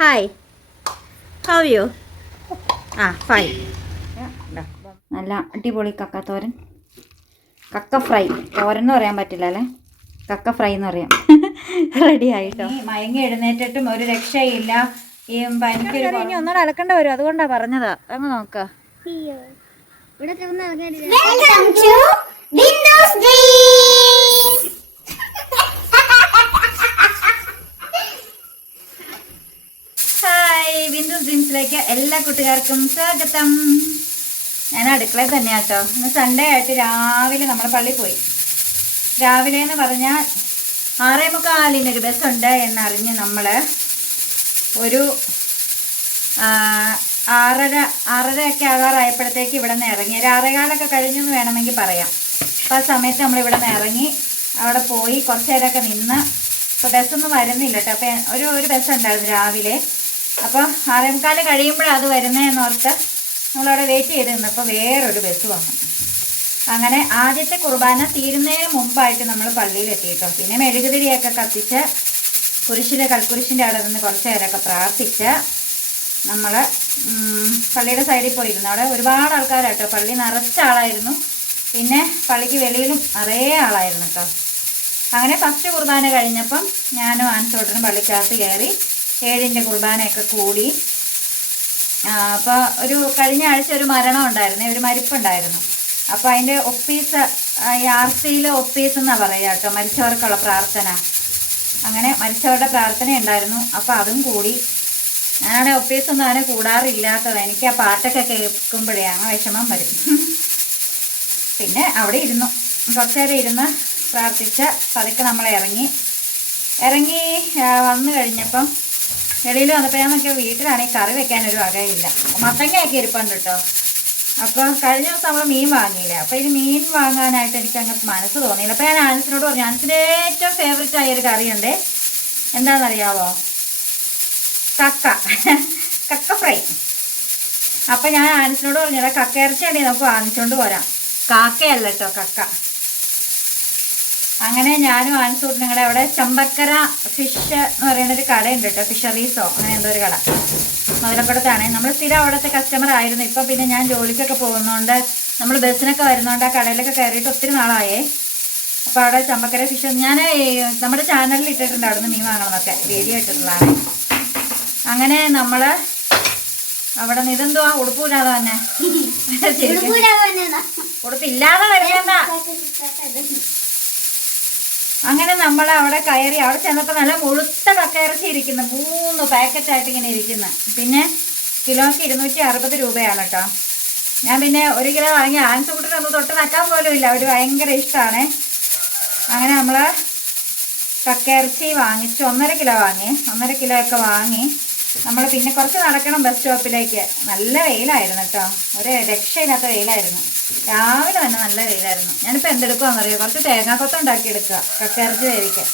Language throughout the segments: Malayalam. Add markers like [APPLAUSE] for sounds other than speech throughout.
Hi how you a fine നല്ല അടിപൊളി കക്ക തോരൻ. കക്ക ഫ്രൈ. തോരൻ എന്ന് പറയാൻ പറ്റില്ല അല്ലേ? കക്ക ഫ്രൈ എന്ന് പറയാം. റെഡി ആയിട്ടോ? മയങ്ങി എഴുന്നേറ്റിട്ടും ഒരു രക്ഷയില്ല. ഈ ഭയങ്കര ഇനി ഒന്നുകൂടെ അലക്കേണ്ട വരും. അതുകൊണ്ടാ പറഞ്ഞതാ. അങ്ങ് നോക്ക. ഇവിടെ ബിന്ദു ഡ്രീംസിലേക്ക് എല്ലാ കൂട്ടുകാർക്കും സ്വാഗതം. ഞാൻ അടുക്കളയിൽ തന്നെയാട്ടോ ഇന്ന് സൺഡേ ആയിട്ട് രാവിലെ നമ്മൾ പള്ളി പോയി. രാവിലെ എന്ന് പറഞ്ഞാൽ ആറേ മുക്കാലിന് ഒരു ബസ്സുണ്ട് എന്നറിഞ്ഞ് നമ്മൾ ഒരു ആറര ആറരയൊക്കെ ആകാറായപ്പോഴത്തേക്ക് ഇവിടെ നിന്ന് ഇറങ്ങി. ഒരു ആറേകാലൊക്കെ കഴിഞ്ഞു എന്ന് വേണമെങ്കിൽ പറയാം. അപ്പോൾ ആ സമയത്ത് നമ്മൾ ഇവിടെ നിന്ന് ഇറങ്ങി അവിടെ പോയി കുറച്ച് നേരമൊക്കെ നിന്ന്. ഇപ്പോൾ ബസ്സൊന്നും വരുന്നില്ല കേട്ടോ. അപ്പോൾ ഒരു ഒരു ബസ് ഉണ്ടായിരുന്നു രാവിലെ. അപ്പോൾ ആറേമുക്കാൽ കഴിയുമ്പോഴാണ് അത് വരുന്നതെന്ന് ഓർത്ത് നമ്മളവിടെ വെയിറ്റ് ചെയ്ത് നിന്നപ്പോൾ വേറൊരു ബസ് വന്നു. അങ്ങനെ ആദ്യത്തെ കുർബാന തീരുന്നതിന് മുമ്പായിട്ട് നമ്മൾ പള്ളിയിലെത്തി കേട്ടോ പിന്നെ മെഴുകുതിരിയൊക്കെ കത്തിച്ച് കുരിശിലെ കൽക്കുരിശിന്റെ അവിടെ നിന്ന് കുറച്ച് നേരമൊക്കെ പ്രാർത്ഥിച്ച് നമ്മൾ പള്ളിയുടെ സൈഡിൽ പോയിരുന്നു. അവിടെ ഒരുപാട് ആൾക്കാരാട്ടോ. പള്ളി നിറച്ച ആളായിരുന്നു. പിന്നെ പള്ളിക്ക് വെളിയിലും നിറയെ ആളായിരുന്നു കേട്ടോ. അങ്ങനെ ഫസ്റ്റ് കുർബാന കഴിഞ്ഞപ്പം ഞാനും ആൻസോട്ടനും പള്ളിക്കകത്ത് കയറി ഏഴിന്റെ കുർബാനയൊക്കെ കൂടി. അപ്പോൾ ഒരു കഴിഞ്ഞ ആഴ്ച ഒരു മരണം ഉണ്ടായിരുന്നേ ഒരു മരിപ്പുണ്ടായിരുന്നു. അപ്പോൾ അതിന്റെ ഒപ്പീസ് ഈ ആർ സിയിൽ ഒപ്പീസ് എന്നാണ് പറയുക കേട്ടോ മരിച്ചവർക്കുള്ള പ്രാർത്ഥന. അങ്ങനെ മരിച്ചവരുടെ പ്രാർത്ഥന ഉണ്ടായിരുന്നു. അപ്പോൾ അതും കൂടി. ഞാനവിടെ ഒപ്പീസൊന്നും അങ്ങനെ കൂടാറില്ലാത്തത്. എനിക്ക് ആ പാട്ടൊക്കെ കേൾക്കുമ്പോഴേ അങ്ങ് വിഷമം വരും. പിന്നെ അവിടെ ഇരുന്നു. കുറച്ച് നേരം ഇരുന്ന് പ്രാർത്ഥിച്ച പതുക്കെ നമ്മൾ ഇറങ്ങി. ഇറങ്ങി വന്നു കഴിഞ്ഞപ്പം വെളിയിൽ വന്നപ്പോൾ ഞാൻ നോക്കിയാൽ വീട്ടിലാണെങ്കിൽ കറി വെക്കാനൊരു വകയില്ല. മത്തങ്ങയൊക്കെ ഇരിപ്പുണ്ട് കേട്ടോ അപ്പോൾ കഴിഞ്ഞ ദിവസം നമ്മൾ മീൻ വാങ്ങിയില്ല? അപ്പോൾ ഇത് മീൻ വാങ്ങാനായിട്ട് എനിക്ക് അങ്ങ് മനസ്സ് തോന്നിയില്ല. അപ്പോൾ ഞാൻ ആനസിനോട് പറഞ്ഞു ആനസിന്റെ ഏറ്റവും ഫേവറേറ്റ് ആയ ഒരു കറിയുണ്ട്. എന്താണെന്നറിയാവോ? കക്ക. കക്ക ഫ്രൈ. അപ്പം ഞാൻ ആനസിനോട് പറഞ്ഞു കക്ക ഇറച്ചി ഉണ്ടെങ്കിൽ നമുക്ക് വാങ്ങിച്ചുകൊണ്ട് പോരാം. കാക്കയല്ല കേട്ടോ കക്ക. അങ്ങനെ ഞാനും ആൻസൂട്ട് നിങ്ങളുടെ അവിടെ ചമ്പക്കര ഫിഷ് എന്ന് പറയുന്ന ഒരു കടയുണ്ട് കേട്ടോ ഫിഷറീസോ അങ്ങനെ എന്തോ ഒരു കട. മുതലക്കുടത്താണ് നമ്മൾ സ്ഥിരം അവിടുത്തെ കസ്റ്റമർ ആയിരുന്നു. ഇപ്പം പിന്നെ ഞാൻ ജോലിക്കൊക്കെ പോകുന്നതുകൊണ്ട് നമ്മൾ ബസ്സിനൊക്കെ വരുന്നതുകൊണ്ട് ആ കടയിലൊക്കെ കയറിയിട്ട് ഒത്തിരി നാളായേ. അപ്പോൾ അവിടെ ചമ്പക്കര ഫിഷ് ഞാൻ നമ്മുടെ ചാനലിൽ ഇട്ടിട്ടുണ്ട് അവിടുന്ന് മീൻ വാങ്ങണമെന്നൊക്കെ വീഡിയോ ഇട്ടിട്ടുള്ളതാണ്. അങ്ങനെ നമ്മൾ അവിടെ നിന്ന് ഇതെന്തുവാ? ഉടുപ്പൂരാതെ തന്നെ ഉടുപ്പില്ലാതെ വരുന്ന അങ്ങനെ നമ്മൾ അവിടെ കയറി അവിടെ ചെന്നപ്പോൾ നല്ല മുഴുത്ത കക്കയിറച്ചി ഇരിക്കുന്നു മൂന്ന് പാക്കറ്റായിട്ട് ഇങ്ങനെ ഇരിക്കുന്നു. പിന്നെ കിലോയ്ക്ക് ഇരുന്നൂറ്റി അറുപത് രൂപയാണ് കേട്ടോ ഞാൻ പിന്നെ ഒരു കിലോ വാങ്ങി ആൻസ് ഒന്ന് തൊട്ട് നക്കാൻ പോലും ഇല്ല ഒരു ഭയങ്കര ഇഷ്ടമാണ് അങ്ങനെ നമ്മൾ കക്കയിറച്ചി വാങ്ങിച്ചു ഒന്നര കിലോ വാങ്ങി ഒന്നര കിലോ ഒക്കെ വാങ്ങി. നമ്മൾ പിന്നെ കുറച്ച് നടക്കണം ബസ് സ്റ്റോപ്പിലേക്ക് നല്ല വെയിലായിരുന്നു കേട്ടോ ഒരു രക്ഷയില്ലാത്ത വെയിലായിരുന്നു. രാവിലെ തന്നെ നല്ല വെയിലായിരുന്നു. ഞാനിപ്പോൾ എന്തെടുക്കുവാന്നറിയോ? കുറച്ച് തേങ്ങാക്കൊത്ത ഉണ്ടാക്കി എടുക്കുക കക്കയിറച്ചി വേവിക്കാൻ.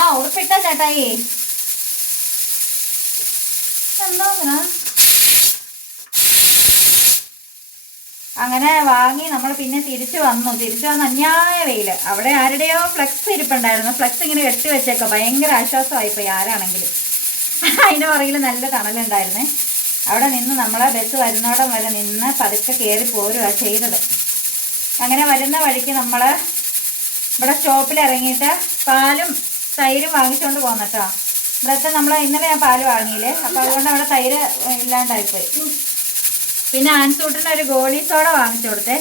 ആ ഉറപ്പിട്ട ചേട്ടായി? എന്തോ അങ്ങനെ? അങ്ങനെ വാങ്ങി നമ്മൾ പിന്നെ തിരിച്ചു വന്നു. തിരിച്ചു വന്ന അന്യായ വെയിൽ. അവിടെ ആരുടെയോ ഫ്ലെക്സ് ഇരിപ്പുണ്ടായിരുന്നു. ഫ്ലെക്സ് ഇങ്ങനെ കെട്ടി വെച്ചേക്കോ ഭയങ്കര ആശ്വാസമായിപ്പോയി ആരാണെങ്കിലും. [LAUGHS] അതിന്റെ പുറകിൽ നല്ല തണലുണ്ടായിരുന്നേ. അവിടെ നിന്ന് നമ്മളെ ബസ് വരുന്നോടം വരെ നിന്ന് പതുക്കെ കയറി പോരുക ചെയ്തത്. അങ്ങനെ വരുന്ന വഴിക്ക് നമ്മൾ ഇവിടെ ഷോപ്പിൽ ഇറങ്ങിയിട്ട് പാലും തൈരും വാങ്ങിച്ചുകൊണ്ട് പോകുന്ന കേട്ടോ. ഇവിടുത്തെ നമ്മൾ ഇന്നലെ ഞാൻ പാൽ വാങ്ങിയില്ലേ? അപ്പം അതുകൊണ്ട് അവിടെ തൈര് ഇല്ലാണ്ടായിപ്പോയി പിന്നെ ആൻസൂട്ടിന് ഒരു ഗോളി സോഡ വാങ്ങിച്ചു കൊടുത്തേ.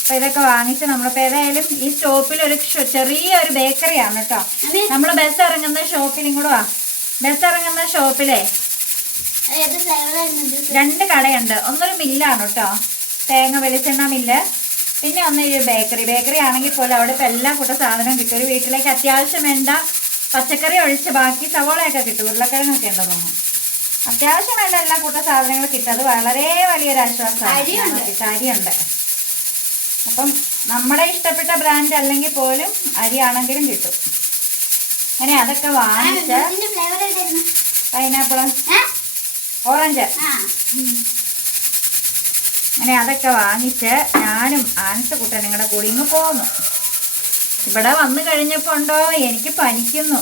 അപ്പം ഇതൊക്കെ വാങ്ങിച്ച് നമ്മളിപ്പോൾ ഏതായാലും ഈ സ്റ്റോപ്പിൽ ഒരു ചെറിയൊരു ബേക്കറിയാണ് കേട്ടോ. നമ്മൾ ബസ് ഇറങ്ങുന്ന ഷോപ്പിലും കൂടെ വാ. ബസ് ഇറങ്ങുന്ന ഷോപ്പിലേ? രണ്ട് കടയുണ്ട്. ഒന്നൊരു മില്ലാണ് കേട്ടോ തേങ്ങ വെളിച്ചെണ്ണ മില്ല് പിന്നെ ഒന്ന് ഈ ബേക്കറി. ബേക്കറി ആണെങ്കിൽ പോലും അവിടെ ഇപ്പോൾ എല്ലാ കൂട്ട സാധനവും കിട്ടും. ഒരു വീട്ടിലേക്ക് അത്യാവശ്യം വേണ്ട പച്ചക്കറി ഒഴിച്ച് ബാക്കി സവോളയൊക്കെ കിട്ടും. ഉരുളക്കിഴങ്ങൊക്കെ ഉണ്ടെന്ന് തോന്നുന്നു. അത്യാവശ്യം വേണ്ട എല്ലാ കൂട്ട സാധനങ്ങളും കിട്ടും. അത് വളരെ വലിയൊരു ആശ്വാസമാണ്. അരിയുണ്ട്. അപ്പം നമ്മുടെ ഇഷ്ടപ്പെട്ട ബ്രാൻഡ് അല്ലെങ്കിൽ പോലും അരിയാണെങ്കിലും കിട്ടും. അങ്ങനെ അതൊക്കെ വാങ്ങിച്ച് പൈനാപ്പിൾ ഓറഞ്ച് അങ്ങനെ അതൊക്കെ വാങ്ങിച്ച് ഞാനും ആനച്ച കുട്ടൻ നിങ്ങളുടെ കൂടി ഇങ്ങ് പോന്നു. ഇവിടെ വന്നു കഴിഞ്ഞപ്പോ ഉണ്ടോ? എനിക്ക് പനിക്കുന്നു.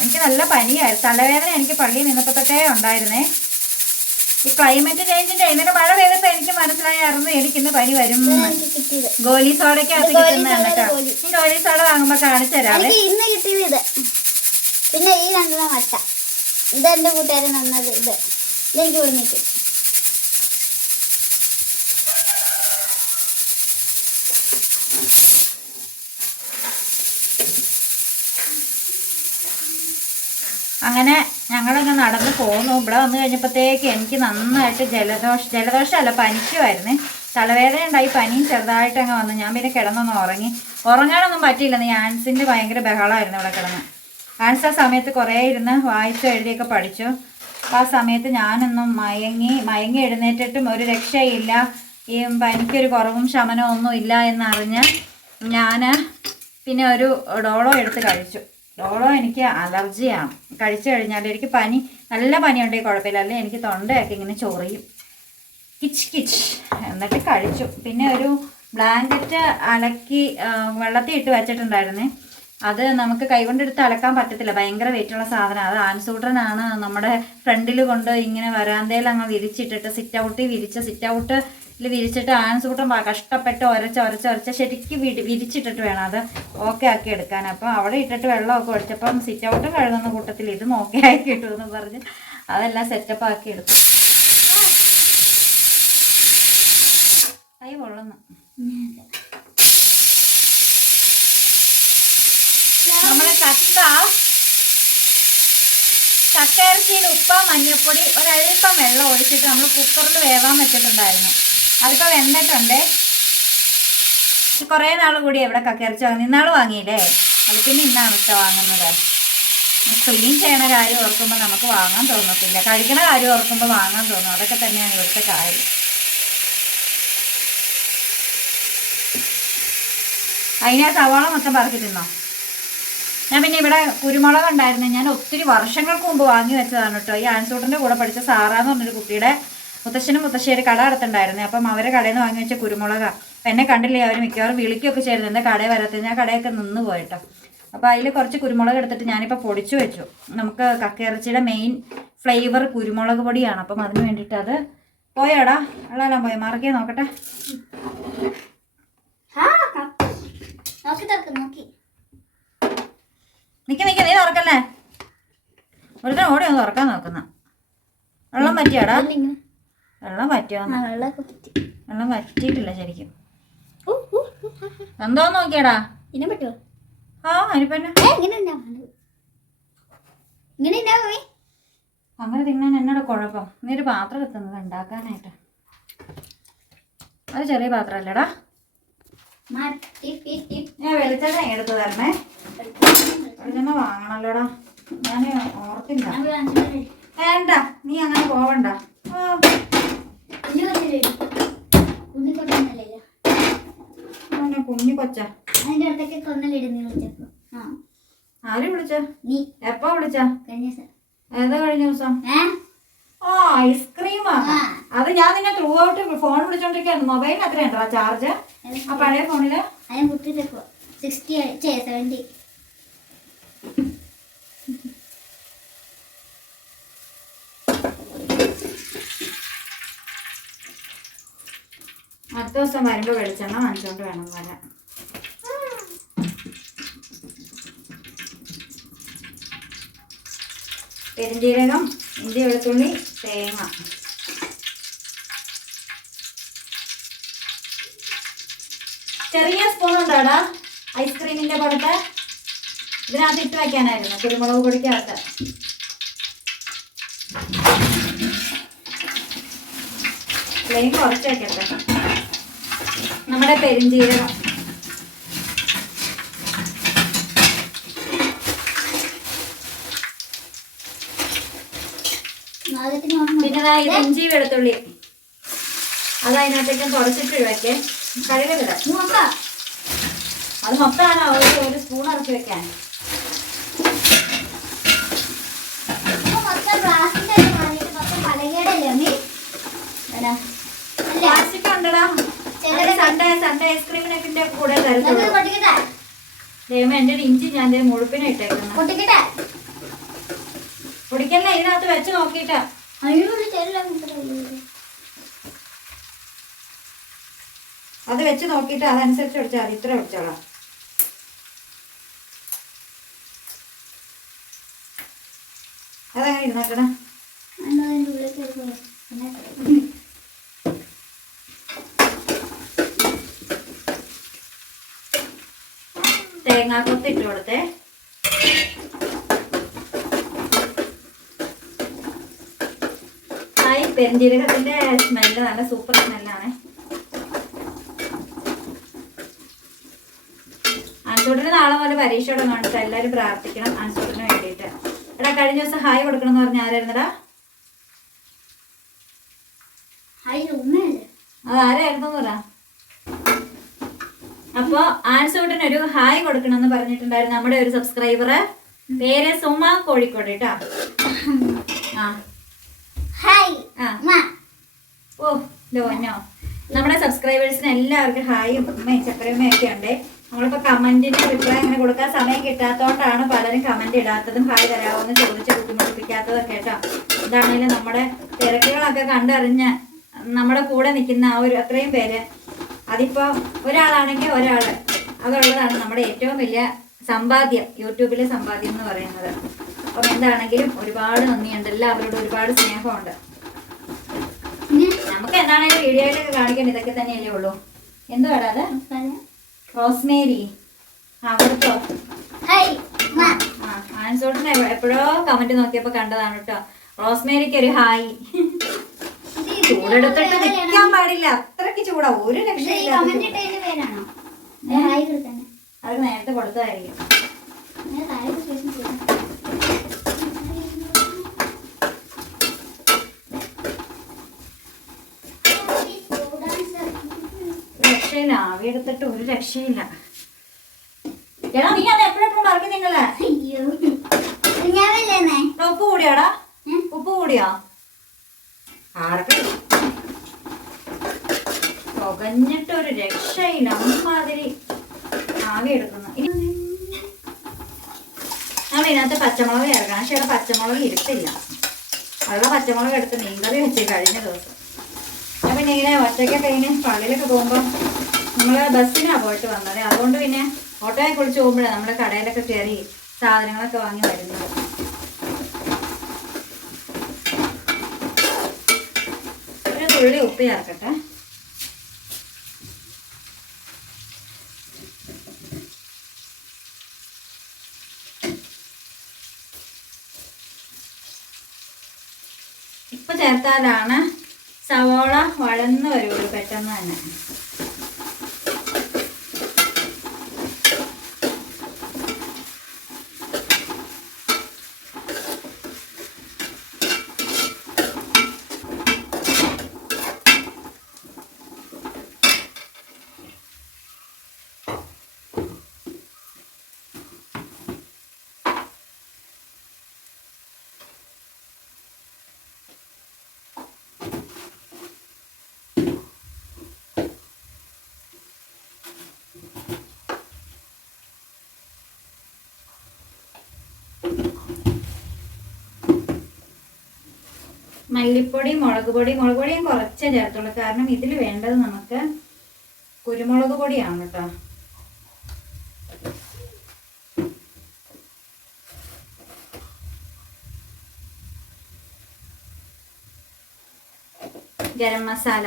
എനിക്ക് നല്ല പനിയായിരുന്നു തലവേദന എനിക്ക് പള്ളിയിൽ നിന്നപ്പോ തൊട്ടേ ഉണ്ടായിരുന്നേ. ഈ ക്ലൈമറ്റ് ചേഞ്ചിന്റെ ഇന്നലെ മഴ പെയ്തപ്പോ എനിക്ക് മനസ്സിലായിരുന്നു എനിക്ക് ഇന്ന് പനി വരും ഗോലി സോഡയ്ക്കകത്ത് കിട്ടുന്നതാണ് കേട്ടോ. ഗോലി. സോഡ വാങ്ങുമ്പോ കാണിച്ചു എനിക്ക് ഇന്ന് കിട്ടിയത് ഇത്. പിന്നെ ഈ രണ്ടെണ്ണം മട്ട ഇതെന്റെ കൂട്ടുകാരൻ തന്നത് ഇത്. ഇതെനിക്ക് ഇവിടെ അങ്ങനെ ഞങ്ങളിങ്ങനെ നടന്ന് പോന്നു ഇവിടെ വന്നു കഴിഞ്ഞപ്പോഴത്തേക്ക് എനിക്ക് നന്നായിട്ട് ജലദോഷം ജലദോഷമല്ല പനിക്കുമായിരുന്നു. തലവേദന ഉണ്ടായി പനിയും ചെറുതായിട്ട് അങ്ങ് വന്നു. ഞാൻ പിന്നെ കിടന്നൊന്ന് ഉറങ്ങി. ഉറങ്ങാനൊന്നും പറ്റിയില്ല. നീ ആൻസിന്റെ ഭയങ്കര ബഹളമായിരുന്നു ഇവിടെ കിടന്ന്. ആൻസ് ആ സമയത്ത് കുറേ ഇരുന്ന് വായിച്ചു എഴുതിയൊക്കെ പഠിച്ചു. അപ്പോൾ ആ സമയത്ത് ഞാനൊന്നും മയങ്ങി മയങ്ങി എഴുന്നേറ്റിട്ടും ഒരു രക്ഷയില്ല ഈ പനിക്കൊരു കുറവും ശമനവും ഒന്നും ഇല്ല എന്നറിഞ്ഞ് ഞാൻ പിന്നെ ഒരു ഡോളോ എടുത്ത് കഴിച്ചു. ഡോളോ എനിക്ക് അലർജിയാണ്. കഴിച്ചു കഴിഞ്ഞാൽ എനിക്ക് പനി നല്ല പനിയുണ്ടെങ്കിൽ കുഴപ്പമില്ല. അല്ലെങ്കിൽ എനിക്ക് തൊണ്ടയൊക്കെ ഇങ്ങനെ ചൊറിയും. കിച്ച് കിച്ച്. എന്നിട്ട് കഴിച്ചു. പിന്നെ ഒരു ബ്ലാങ്കറ്റ് അലക്കി വെള്ളത്തിൽ ഇട്ട് വെച്ചിട്ടുണ്ടായിരുന്നേ. അത് നമുക്ക് കൈകൊണ്ടെടുത്ത് അലക്കാൻ പറ്റത്തില്ല. ഭയങ്കര വെയിറ്റുള്ള സാധനം. അത് ആൻസൂട്ടനാണ് നമ്മുടെ ഫ്രണ്ടിൽ കൊണ്ട് ഇങ്ങനെ വരാന്തയിൽ അങ്ങ് വിരിച്ചിട്ടിട്ട് സിറ്റ് ഔട്ടിൽ വിരിച്ച സിറ്റ് ഔട്ടിൽ വിരിച്ചിട്ട് ആൻസൂട്ടം കഷ്ടപ്പെട്ട് ഒരച്ച ഒരച്ച ഒരച്ച ശരിക്കും വിരി വിരിച്ചിട്ടിട്ട് വേണം. അത് ഓക്കെ ആക്കി എടുക്കാൻ. അപ്പോൾ അവിടെ ഇട്ടിട്ട് വെള്ളമൊക്കെ ഒഴിച്ചപ്പം സിറ്റ് ഔട്ടും കഴുകുന്ന കൂട്ടത്തിൽ ഇതും ഓക്കെ ആക്കി ഇട്ടു എന്ന് പറഞ്ഞ് അതെല്ലാം സെറ്റപ്പ് ആക്കി എടുത്തു. കൈ കൊള്ളുന്നു നമ്മളെ ചക്ക ചക്കയിറച്ചിയിൽ ഉപ്പ മഞ്ഞൾപ്പൊടി ഒരൽപ്പം വെള്ളം ഒഴിച്ചിട്ട് നമ്മൾ കുക്കറിൽ വേവാൻ വെച്ചിട്ടുണ്ടായിരുന്നു. അതിപ്പോൾ വെന്തിട്ടുണ്ടേ. കുറേ നാൾ കൂടി എവിടെ കക്കയിറച്ചി വാങ്ങി ഇന്നാൾ വാങ്ങിയില്ലേ? അത് പിന്നെ ഇന്നാണ് ഇപ്പം വാങ്ങുന്നത്. ക്ലീൻ ചെയ്യണ കാര്യം ഓർക്കുമ്പോൾ നമുക്ക് വാങ്ങാൻ തോന്നത്തില്ല. കഴിക്കണ കാര്യം ഓർക്കുമ്പോൾ വാങ്ങാൻ തോന്നും. അതൊക്കെ തന്നെയാണ് ഇവിടുത്തെ കാര്യം. അതിനാ സവാള മൊത്തം പറക്കി ഞാൻ പിന്നെ ഇവിടെ കുരുമുളക് ഉണ്ടായിരുന്നു. ഞാൻ ഒത്തിരി വർഷങ്ങൾക്ക് മുമ്പ് വാങ്ങി വെച്ചതാണ് കേട്ടോ. ഈ ആൻസൂട്ടിന്റെ കൂടെ പഠിച്ച സാറാന്ന് പറഞ്ഞൊരു കുട്ടിയുടെ മുത്തശ്ശനും മുത്തശ്ശേരി കട അടുത്തുണ്ടായിരുന്നു അപ്പം അവരെ കടയിൽ നിന്ന് വാങ്ങി വെച്ച കുരുമുളകാണ് അപ്പം എന്നെ കണ്ടില്ലേ അവർ മിക്കവാറും വിളിക്കുകയൊക്കെ ചേരുന്നത് എന്റെ കടയിൽ വരത്തില്ല ഞാൻ കടയൊക്കെ നിന്ന് പോയിട്ടോ. അപ്പോൾ അതിൽ കുറച്ച് കുരുമുളക് എടുത്തിട്ട് ഞാനിപ്പോൾ പൊടിച്ചു വെച്ചു. നമുക്ക് കക്കയിറച്ചിയുടെ മെയിൻ ഫ്ലേവർ കുരുമുളക് പൊടിയാണ്. അപ്പം അതിന് വേണ്ടിയിട്ട് അത് പോയോടാ. വെള്ളമെല്ലാം പോയി. മറക്കേ നോക്കട്ടെ. നിക്ക നിക്ക. നീ തുറക്കല്ലേ? ഒരു ഓടി ഒന്ന് തുറക്കാൻ നോക്കുന്ന. വെള്ളം പറ്റിയാടാ. വെള്ളം വറ്റിയോ വെള്ളം വറ്റിയിട്ടില്ല ശരിക്കും. എന്തോ നോക്കിയടാ? ഇതിനെ പറ്റുമോ ആ അരിപ്പന്നെ അങ്ങനെ തിന്നാൻ എന്നോട് കുഴപ്പം. നീ ഒരു പാത്രം എത്തുന്നത് ഉണ്ടാക്കാനായിട്ട്. അത് ചെറിയ മട്ടി പിട്ടി ഞാൻ വെളിച്ചെണ്ണ എടുത്തു തരണേ. വെളിച്ചെണ്ണ വാങ്ങണല്ലോടാ. ഞാൻ ഓർത്തില്ല നമ്മൾ അങ്ങനെ വേണ്ട നീ അങ്ങനെ പോവണ്ട ആ, കുഞ്ഞു കൊച്ചല്ലേ കുഞ്ഞിക്കൊണ്ടല്ലേ അവനെ കുഞ്ഞു കൊച്ച അതിന്റെ അടുത്തൊക്കെ കൊന്നലിടുന്നു വിളിച്ചപ്പോ ആ ആര് വിളിച്ച നീ എപ്പോ വിളിച്ച കഴിഞ്ഞ ദിവസം ഏതാ കഴിഞ്ഞ ദിവസം ഏ ആ ഐസ്ക്രീമാ ആ. അത് ഞാൻ നിന്നെ ത്രൂ ഔട്ട് ഫോൺ വിളിച്ചോണ്ടിരിക്കായിരുന്നു മൊബൈലിന് ചാർജ് ആ പഴയ ഫോണിൽ? അതിനെ കുട്ടിയിട്ടപ്പോ സിക്സ്റ്റി ചേ സെവന്റി അടുത്ത ദിവസം വരുമ്പോ വെളിച്ചെണ്ണ വാങ്ങിച്ചോണ്ട് വേണം വരാൻ. പെരുംജീരകം ഇഞ്ചി വെളുത്തുള്ളി തേങ്ങ. ഉണ്ടോടാ ഐസ്ക്രീമിന്റെ പടത്തെ ഇതിനകത്ത് ഇട്ട് വയ്ക്കാനായിരുന്നു കുരുമുളക് പൊടിക്കകത്ത് ഫ്ലെയിം കുറച്ച് വയ്ക്കട്ടെ നമ്മുടെ ഓർമ്മ പിന്നെ ഇഞ്ചി വെളുത്തുള്ളി. അത് അതിനകത്തേക്ക് കുറച്ചിട്ട് കഴുകരുത് നോക്കാം അത് മൊത്തമാണ് ഒരു ഒരു സ്പൂൺ ഇറക്കി വെക്കാൻ. ദൈവം എന്റെ ഇഞ്ചി ഞാൻ മുഴുപ്പിനെ ഇട്ടേക്കുന്നു. ഇതിനകത്ത് വെച്ച് കിട്ടുന്നില്ല അത് വെച്ച് നോക്കിയിട്ട് അതനുസരിച്ച് ഒടിച്ചാൽ മതി. ഇത്ര ഒടിച്ചോളാം അതങ്ങനെ ഇരുന്നേക്കണ. തേങ്ങാക്കൊത്ത് ഇട്ട് കൊടുത്തേ. ആ ഈ പെരുംജീരകത്തിന്റെ സ്മെല്ല് നല്ല സൂപ്പർ സ്മെല്ലാണ്. അൻസൂട്ടിന് നാളെ മുതൽ പരീക്ഷ തുടങ്ങുന്നുണ്ട് എല്ലാവരും പ്രാർത്ഥിക്കണം. അൻസൂട്ടിന് എടാ കഴിഞ്ഞ ദിവസം ഹായ് കൊടുക്കണമെന്ന് പറഞ്ഞ ആരായിരുന്നടാ? അത് ആരായിരുന്നു പറ. അപ്പോ ആൻസൂട്ടിന് ഒരു ഹായ് കൊടുക്കണം എന്ന് പറഞ്ഞിട്ടുണ്ടായിരുന്നു നമ്മുടെ ഒരു സബ്സ്ക്രൈബറ് പേര് സുമ കോഴിക്കോട് കേട്ടോ. ആ. ഹായ് ആ. ഓ ലോനോ നമ്മുടെ സബ്സ്ക്രൈബേഴ്സിന് എല്ലാവർക്കും ഹായും ഉമ്മയും ചക്കരമ്മയും ഒക്കെ ഉണ്ട്. നമ്മളിപ്പോ കമന്റിന് റിപ്ലൈ അങ്ങനെ കൊടുക്കാൻ സമയം കിട്ടാത്തതുകൊണ്ടാണ് പലരും കമന്റ് ഇടാത്തതും ഹായ് തരാമോ എന്ന് ചോദിച്ച് ബുദ്ധിമുട്ടിപ്പിക്കാത്തതൊക്കെ കേട്ടോ. എന്താണെങ്കിലും നമ്മുടെ തിരക്കുകളൊക്കെ കണ്ടറിഞ്ഞ് നമ്മുടെ കൂടെ നിൽക്കുന്ന ആ ഒരു അത്രയും പേര്. അതിപ്പോ ഒരാളാണെങ്കിൽ ഒരാൾ അതുള്ളതാണ് നമ്മുടെ ഏറ്റവും വലിയ സമ്പാദ്യം യൂട്യൂബിലെ സമ്പാദ്യം എന്ന് പറയുന്നത്. അപ്പം എന്താണെങ്കിലും ഒരുപാട് നന്ദിയുണ്ട് എല്ലാവരോടും ഒരുപാട് സ്നേഹമുണ്ട്. നമുക്ക് എന്താണെങ്കിലും വീഡിയോയിലൊക്കെ കാണിക്കാൻ ഇതൊക്കെ തന്നെയല്ലേ ഉള്ളൂ. എന്തുവാടാ. റോസ്മേരി. ആ കൊടുത്തോ. ആൻസോട്ടിന് എപ്പോഴോ കമന്റ് നോക്കിയപ്പോ കണ്ടതാണ് കേട്ടോ റോസ്മേരിക്ക് ഒരു ഹായ്. [LAUGHS] ചൂടെടുത്തിട്ട് നിൽക്കാൻ പാടില്ല. അത്രയ്ക്ക് ചൂടാ. ഒരു രക്ഷയില്ല അത് നേരത്തെ കൊടുത്തതായിരിക്കും ഞാൻ താഴെ ശേഷം ചെയ്യാം രക്ഷയില്ല ആവി എടുത്തിട്ട് ഒരു രക്ഷയില്ല. എടാ നീ അത് എപ്പോഴെപ്പോഴും മറക്കും നിങ്ങൾ അയ്യോ ഞാൻ വല്ലേന്നേ ഉപ്പ് കൂടിയാടാ. ഉപ്പ് കൂടിയോ? ആർക്ക്? പുകഞ്ഞിട്ട് ഒരു രക്ഷയില്ല. അമ്മാതിരി ആവി എടുക്കുന്നു. നമ്മൾ ഇതിനകത്ത് പച്ചമുളക് ചേർക്കണം. പക്ഷേ ഇവിടെ പച്ചമുളക് ഇരുത്തില്ല ഉള്ള പച്ചമുളക് എടുത്ത് മീൻകറി വെച്ച് കഴിഞ്ഞ ദിവസം. ഞാൻ പിന്നെ ഇങ്ങനെ ഒറ്റയ്ക്കൊക്കെ ഇങ്ങനെ പള്ളിയിലൊക്കെ പോകുമ്പോൾ നമ്മൾ ബസ്സിനാണ് പോയിട്ട് വന്നത്. അതുകൊണ്ട് പിന്നെ ഓട്ടോയെ കുളിച്ച് പോകുമ്പോഴാണ് നമ്മുടെ കടയിലൊക്കെ കയറി സാധനങ്ങളൊക്കെ വാങ്ങി വരുന്നത്. ഒരു തുള്ളി ഉപ്പ് ചേർക്കട്ടെ. ഉപ്പ് ചേർത്താലാണ് സവോള വളർന്നു വരുള്ളൂ പെട്ടെന്ന് തന്നെ. മല്ലിപ്പൊടി മുളക് പൊടി മുളക് പൊടി ഞാൻ കുറച്ചേ ചേർത്തുള്ളൂ. കാരണം ഇതിൽ വേണ്ടത് നമുക്ക് കുരുമുളക് പൊടിയാണ് കേട്ടോ ഗരം മസാല.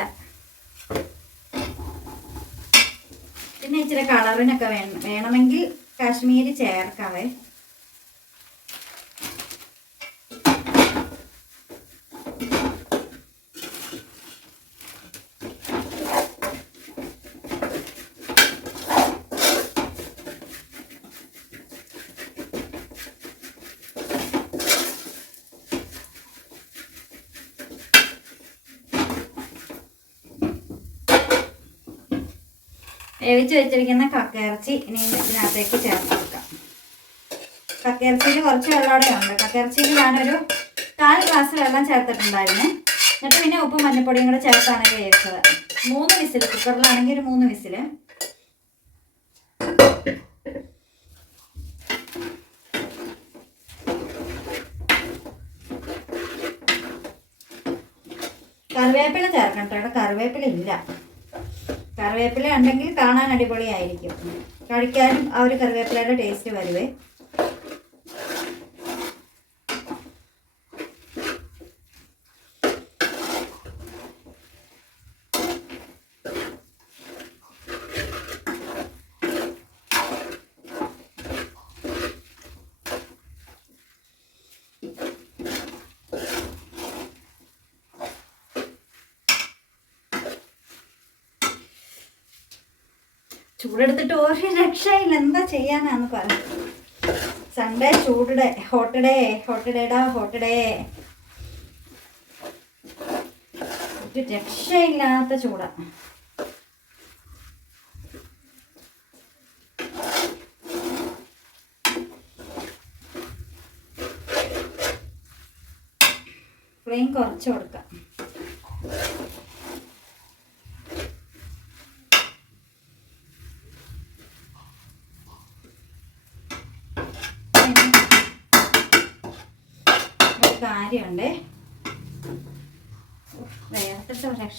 പിന്നെ ഇച്ചിരി കളറിനൊക്കെ വേണം. വേണമെങ്കിൽ കാശ്മീരി ചേർക്കാവേ. വേവിച്ച് വെച്ചിരിക്കുന്ന കക്കയിറച്ചി ഇനി ഇതിനകത്തേക്ക് ചേർത്ത് കൊടുക്കാം. കക്കയിറച്ചിയിൽ കുറച്ച് വെള്ളമോടെ ഉണ്ട്. കക്കയിറച്ചിയിൽ ഞാനൊരു കാൽ ഗ്ലാസ് വെള്ളം ചേർത്തിട്ടുണ്ടായിരുന്നു. എന്നിട്ട് പിന്നെ ഉപ്പും മഞ്ഞപ്പൊടിയും കൂടെ ചേർത്താണ് വേവിച്ചത്. മൂന്ന് വിസിൽ കുക്കറിലാണെങ്കിൽ ഒരു മൂന്ന് വിസിൽ കറിവേപ്പില ചേർക്കണം കേട്ടോ. കറിവേപ്പില ഇല്ല. കറിവേപ്പില ഉണ്ടെങ്കിൽ കാണാൻ അടിപൊളിയായിരിക്കും. കഴിക്കാനും ആ ഒരു കറിവേപ്പിലയുടെ ടേസ്റ്റ് വരുവേ. ചൂടെടുത്തിട്ട് ഒരു രക്ഷയില്ല. എന്താ ചെയ്യാനാന്ന് പറഞ്ഞു സൺഡേ ചൂടേ ഹോട്ടഡേ ഹോട്ടഡേടാ ഹോട്ടഡേ ഒരു രക്ഷയില്ലാത്ത ചൂടാ. ഫ്ലെയിം കുറച്ച് കൊടുക്കാം ഒരു കാര്യമുണ്ടേ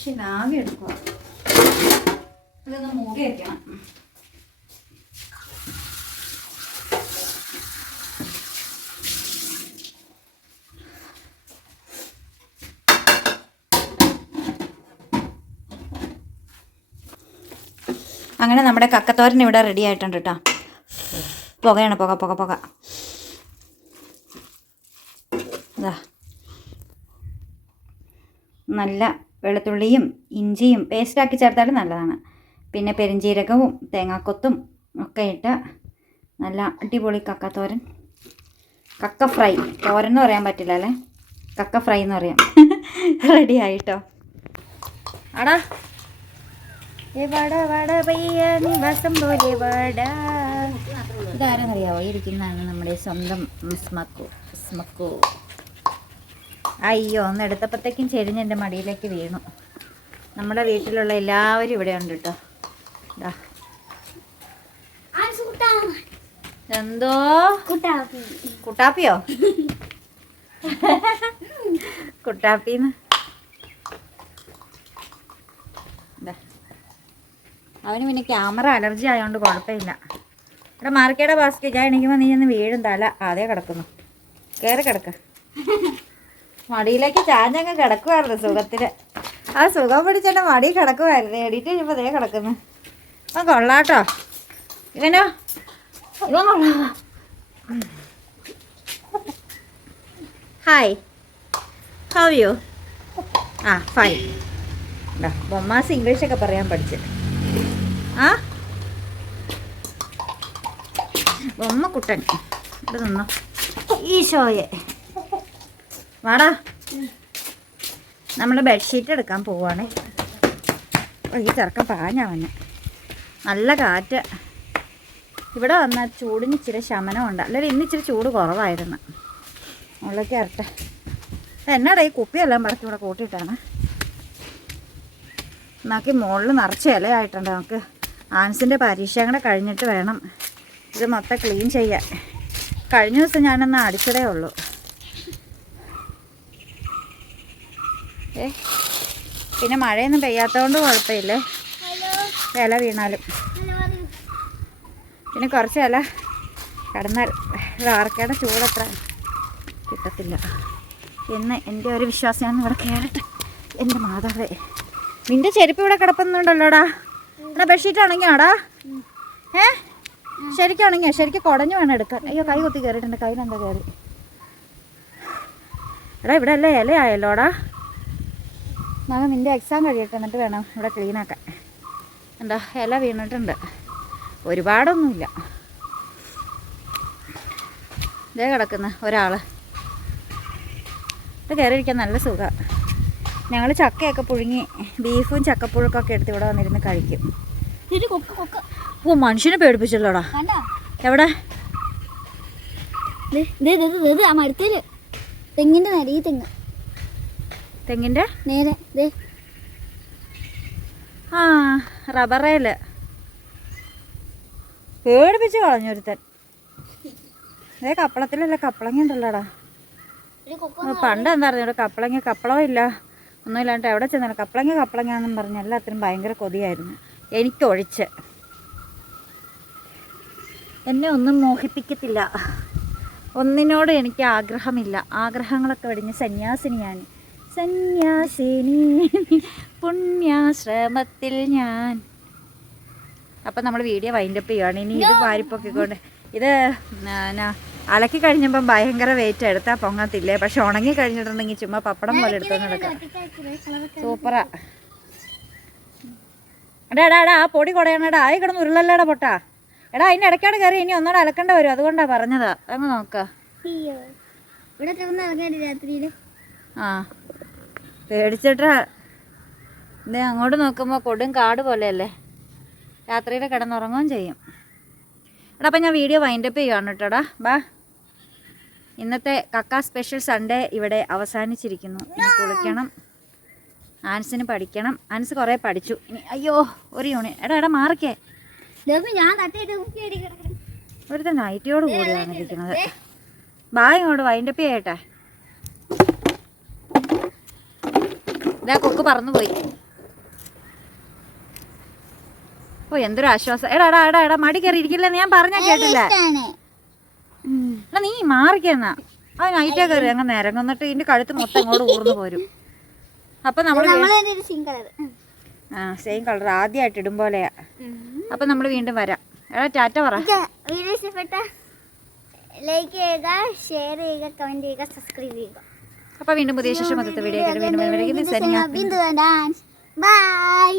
വേർത്തിട്ട് ഇതാകെ എടുക്കുക ഇതൊന്ന് മൂടി വെക്കണം. അങ്ങനെ നമ്മുടെ കക്കത്തോരൻ ഇവിടെ റെഡി ആയിട്ടുണ്ട് കേട്ടോ പുകയാണ് പുക പുക പുക. നല്ല വെളുത്തുള്ളിയും ഇഞ്ചിയും പേസ്റ്റാക്കി ചേർത്താലും നല്ലതാണ്. പിന്നെ പെരിഞ്ജീരകവും തേങ്ങാക്കൊത്തും ഒക്കെ ഇട്ട് നല്ല അടിപൊളി കക്കത്തോരൻ കക്ക ഫ്രൈ. തോരൻ എന്ന് പറയാൻ പറ്റില്ല അല്ലേ? കക്ക ഫ്രൈ എന്ന് പറയാം. [LAUGHS] റെഡി ആയിട്ടോ? ആടാ ഇതാരെന്നറിയാവോ? ഇരിക്കുന്നതാണ് നമ്മുടെ സ്വന്തം സ്മക്കു മിസ്മക്കു അയ്യോ ഒന്ന് എടുത്തപ്പോഴത്തേക്കും ചെരിഞ്ഞ് എന്റെ മടിയിലേക്ക് വീണു. നമ്മുടെ വീട്ടിലുള്ള എല്ലാവരും ഇവിടെ ഉണ്ട് കേട്ടോ. എന്തോ? കുട്ടാപ്പി. കുട്ടാപ്പിയോ? കുട്ടാപ്പിന്ന്. അവന് പിന്നെ ക്യാമറ അലർജി ആയതുകൊണ്ട് കുഴപ്പമില്ല. ഇവിടെ മാർക്കേടെ ബാസ്കറ്റ് ഞാൻ എണീക്കുമ്പോൾ നീ ഒന്ന് വീഴും തല. അതേ കിടക്കുന്നു. കയറി കിടക്ക. മടിയിലേക്ക് ചാഞ്ഞങ്ങ് കിടക്കുമായിരുന്നു സുഖത്തിന് ആ സുഖം പിടിച്ചെന്റെ മടി കിടക്കുമായിരുന്നു എടീറ്റ് കഴിയുമ്പോൾ അതേ കിടക്കുന്നു. ആ കൊള്ളാട്ടോ. ഇവനോ? ഇവൻ കൊള്ളാമോ hi how you a fine ബൊമ്മാസ് ഇംഗ്ലീഷൊക്കെ പറയാൻ പഠിച്ചു ആ? ബൊമ്മ കുട്ടൻ. ഇവിടെ നിന്നോ. ഈശോയെ. വാടാ. നമ്മൾ ബെഡ്ഷീറ്റ് എടുക്കാൻ പോവാണ്. ഈ ചെറുക്കം പാഞ്ഞാ വന്നെ. നല്ല കാറ്റ്. ഇവിടെ വന്നാൽ ചൂടിന് ഇച്ചിരി ശമനമുണ്ട്. അല്ലെങ്കിൽ ഇന്ന് ഇച്ചിരി ചൂട് കുറവായിരുന്നു. ഉള്ളിലേക്ക് ഇറട്ടെ. എന്നാടാ ഈ കുപ്പിയെല്ലാം പറക്കി ഇവിടെ കൂട്ടിയിട്ടാണ്. നോക്കി മുകളിൽ നിറച്ച് ഇലയായിട്ടുണ്ട്. നമുക്ക് ആൻസിന്റെ പരീക്ഷ കൂടെ കഴിഞ്ഞിട്ട് വേണം. ഇത് മൊത്തം ക്ലീൻ ചെയ്യാൻ. കഴിഞ്ഞ ദിവസം ഞാനൊന്ന് അടിച്ചതേ ഉള്ളൂ. ഏ? പിന്നെ മഴയൊന്നും പെയ്യാത്തതുകൊണ്ട് കുഴപ്പമില്ലേ. ഇല വീണാലും. പിന്നെ കുറച്ച് ഇല കിടന്നാൽ വാർക്കയുടെ ചൂടത്ര കിട്ടത്തില്ല. എന്ന് എന്റെ ഒരു വിശ്വാസം ഞാൻ ഇവിടെ കയറട്ടെ എന്റെ മാതാവേ. നിന്റെ ചെരുപ്പ് ഇവിടെ കിടപ്പുന്നുണ്ടല്ലോടാ? എന്നാ ബെഡ്ഷീറ്റ് ഉണങ്ങിയാടാ? ഏ? ശരിക്കും ഉണങ്ങിയാ? ശരിക്കും കുടഞ്ഞു വേണം എടുക്കാൻ. അയ്യോ കൈ കൊത്തി കയറിയിട്ടുണ്ട്. കയ്യിലെന്താ കയറി? എടാ ഇവിടെ അല്ലേ ഇലയായല്ലോടാ? മകൻ നിന്റെ എക്സാം കഴിയട്ടെ എന്നിട്ട് വേണം ഇവിടെ ക്ലീനാക്കാൻ എന്താ ഇല വീണിട്ടുണ്ട്. ഒരുപാടൊന്നുമില്ല. ഇതേ കിടക്കുന്ന ഒരാൾ ഇത് കയറിയിരിക്കാൻ നല്ല സുഖമാണ് ഞങ്ങൾ ചക്കയൊക്കെ പുഴുങ്ങി ബീഫും ചക്കപ്പുഴുക്കൊക്കെ എടുത്ത് ഇവിടെ വന്നിരുന്ന് കഴിക്കും. ഇത് കൊക്ക് കൊക്ക്. ഓ മനുഷ്യനെ പേടിപ്പിച്ചല്ലോടാ. എവിടെ? തെങ്ങിന്റെ നേരെ തെങ്ങ്. തെങ്ങിന്റെ? നേരെ ദേ. ആ റബ്ബറേൽ പേടിപ്പിച്ച് കളഞ്ഞൊരുത്തൻ ഇതേ കപ്പളത്തിലല്ല കപ്പളങ്ങ ഉണ്ടല്ലോടാ. പണ്ട് എന്താ ഇവിടെ കപ്പളങ്ങ? കപ്പളവും ഇല്ല. ഒന്നുമില്ലാണ്ട് എവിടെ ചെന്നാലും കപ്പളങ്ങ കപ്പളങ്ങ എന്നും പറഞ്ഞ് എല്ലാത്തിനും ഭയങ്കര കൊതിയായിരുന്നു. എനിക്കൊഴിച്ച്. എന്നെ ഒന്നും മോഹിപ്പിക്കത്തില്ല. ഒന്നിനോട് എനിക്ക് ആഗ്രഹമില്ല. ആഗ്രഹങ്ങളൊക്കെ വെടിഞ്ഞ് സന്യാസിനിയാണ്. സന്യാസിനി. പുണ്യാശ്രമത്തിൽ ഞാൻ. അപ്പം നമ്മൾ വീഡിയോ വൈൻഡപ്പ് ചെയ്യുകയാണ് ഇനി ഇത് വാരിപ്പൊക്കിക്കൊണ്ട് ഇത് എന്നാ, അലക്കി കഴിഞ്ഞപ്പം ഭയങ്കര വെയിറ്റ് എടുത്താൽ പൊങ്ങത്തില്ലേ? പക്ഷെ ഉണങ്ങി കഴിഞ്ഞിട്ടുണ്ടെങ്കിൽ ചുമ്മാ പപ്പടം പോലെ എടുത്തോണ്ട് നടക്കാം സൂപ്പറാ എടാ എടാ എടാ ആ പൊടി കുടയണടാ ആയി കിടന്ന് ഉരുളല്ലേടാ പൊട്ടാ. എടാ അതിന്റെ ഇടയ്ക്കാട് കയറി ഇനി ഒന്നുകൂടെ അലക്കേണ്ട വരും. അതുകൊണ്ടാ പറഞ്ഞതാ. അങ്ങ് നോക്കാം. ആ. പേടിച്ചിട്ടാ. ഇതേ അങ്ങോട്ട് നോക്കുമ്പോൾ കൊടും കാട് പോലെയല്ലേ? രാത്രിയിൽ കിടന്നുറങ്ങുകയും ചെയ്യും. എടാ അപ്പം ഞാൻ വീഡിയോ വൈൻഡപ്പ് ചെയ്യുകയാണ് കേട്ടോടാ ബാ. ഇന്നത്തെ കക്ക സ്പെഷ്യൽ സൺഡേ ഇവിടെ അവസാനിച്ചിരിക്കുന്നു. ഇനി കുളിക്കണം. ആൻസിന് പഠിക്കണം. ആൻസ് കുറേ പഠിച്ചു. ഇനി അയ്യോ ഒരു യൂണി എടാ എടാ മാറിക്കേ. ഇവിടുത്തെ നൈറ്റിയോട് കൂടിയാണ് ഇരിക്കുന്നത്. ബാ ഇങ്ങോട്ട് വൈൻഡപ്പ് ചെയ്യട്ടെ. ഇതാ കൊക്ക് പറന്നുപോയി. ഓ എന്തൊരു ആശ്വാസം. എടാ എടാ എടാ എടാ മടി കയറി ഇരിക്കില്ലെന്ന് ഞാൻ പറഞ്ഞാ കേട്ടില്ല. എടാ നീ മാറിക്കെന്നാ അത് നൈറ്റാ കയറി അങ്ങ് നിരങ്ങുന്നിട്ട് ഇതിന്റെ കഴുത്ത് മൊത്തം ഇങ്ങോട്ട് ഊർന്നു പോരും. അപ്പൊ നമ്മൾ ആ സെയിം കളർ ആദ്യമായിട്ട് ഇടും പോലെയാ. അപ്പൊ നമ്മൾ വീണ്ടും വരാം. എടാ ടാറ്റ പറ. ലൈക്ക് ചെയ്യുക ഷെയർ ചെയ്യുക കമന്റ് ചെയ്യുക സബ്സ്ക്രൈബ് ചെയ്യുക. അപ്പൊ വീണ്ടും പുതിയ ശേഷം മൊത്തത്തെ വീഡിയോ ആയിട്ട് വീണ്ടും വരും ബിന്ദു ബൈ.